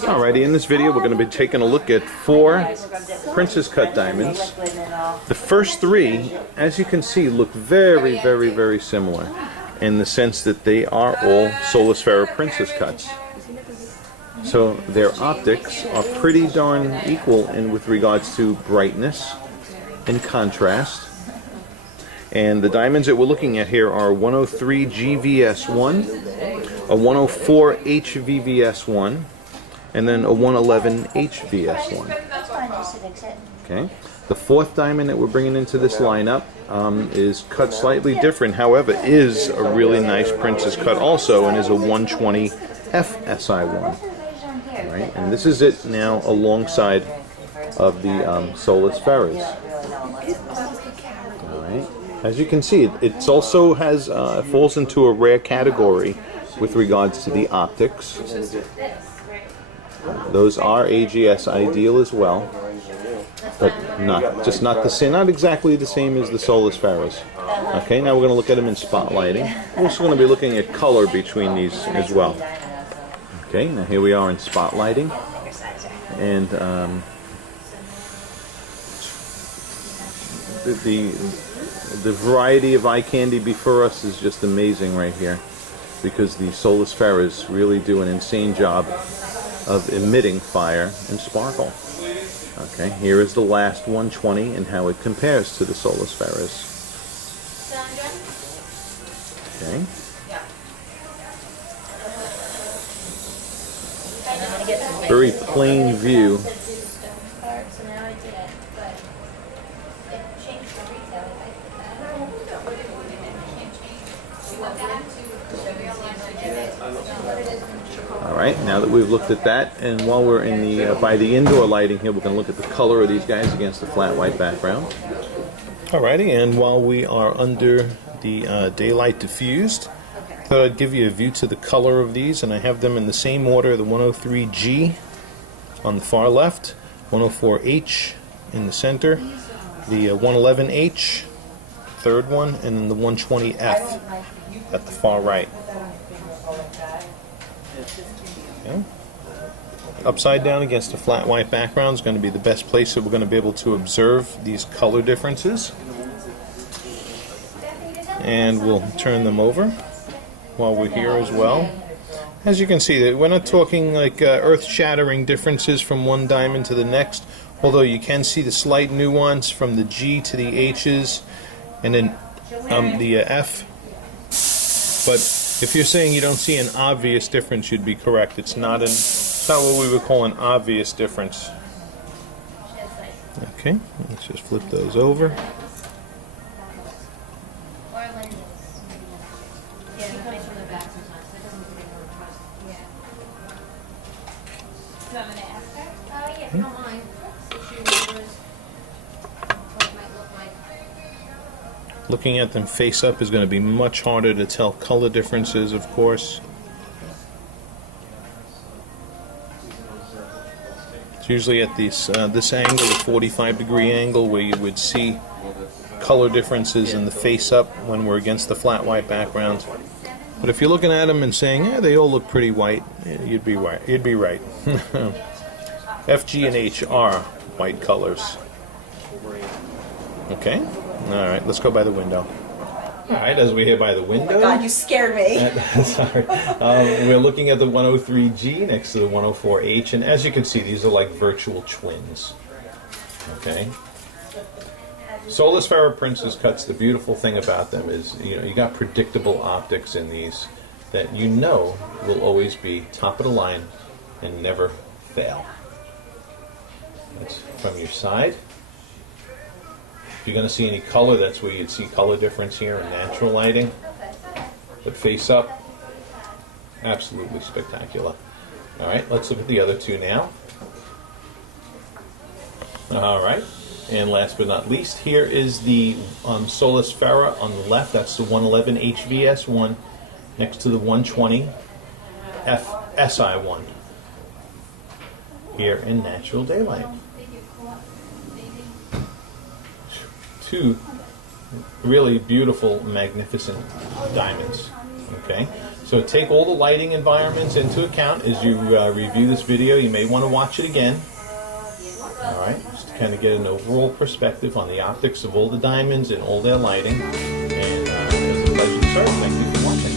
Alrighty, in this video we're going to be taking a look at 4 Princess Cut diamonds. The first 3, as you can see, look very, very, very similar in the sense that they are all Solasfera Princess Cuts. So their optics are pretty darn equal in with regards to brightness and contrast. And the diamonds that we're looking at here are 103 GVS1, a 104 HVVS1, and then a 111 HVS1. Okay. The 4th diamond that we're bringing into this lineup is cut slightly different, however, is a really nice Princess Cut also, and is a 120 FSI1. Right, and this is it now alongside of the Solasferas. All right. As you can see, it also has falls into a rare category with regards to the optics. Those are AGS ideal as well, but not the same, not exactly the same as the Solasferas. Okay, now we're going to look at them in spotlighting. We're also going to be looking at color between these as well. Okay, now here we are in spotlighting, and the variety of eye candy before us is just amazing right here, because the Solasferas really do an insane job of emitting fire and sparkle. Okay, here is the last 120 and how it compares to the Solasferas. Okay. Very plain view. Alright, now that we've looked at that, and while we're in the by the indoor lighting here, we're going to look at the color of these guys against the flat white background. Alrighty, and while we are under the daylight diffused, I thought I'd give you a view to the color of these, and I have them in the same order: the 103G on the far left, 104H in the center, the 111H, third one, and then the 120F at the far right. Okay. Upside down against a flat white background is going to be the best place that we're going to be able to observe these color differences. And we'll turn them over while we're here as well. As you can see, we're not talking like earth-shattering differences from one diamond to the next, although you can see the slight nuance from the G to the H's and then the F. But if you're saying you don't see an obvious difference, you'd be correct. It's not what we would call an obvious difference. Okay, let's just flip those over. Looking at them face up is going to be much harder to tell color differences, of course. It's usually at this angle, the 45-degree angle, where you would see color differences in the face up when we're against the flat white background. But if you're looking at them and saying, yeah, they all look pretty white, you'd be right. You'd be right. F, G, and H are white colors. Okay. Alright, let's go by the window. Alright, as we're here by the window... Oh my god, you scared me! Sorry. We're looking at the 103G next to the 104H, and as you can see, these are like virtual twins. Okay? Solasfera Princess Cuts, the beautiful thing about them is, you got predictable optics in these that you know will always be top of the line and never fail. That's from your side. If you're going to see any color, that's where you'd see color difference here in natural lighting. But face up, absolutely spectacular. Alright, let's look at the other two now. Alright, and last but not least, here is the Solasfera on the left. That's the 111 HVS1 next to the 120 FSI1 here in natural daylight. Two really beautiful, magnificent diamonds. Okay, so So take all the lighting environments into account as you review this video. You may want to watch it again. All right, just to kind of get an overall perspective on the optics of all the diamonds and all their lighting. And it's a pleasure to serve. Thank you for watching.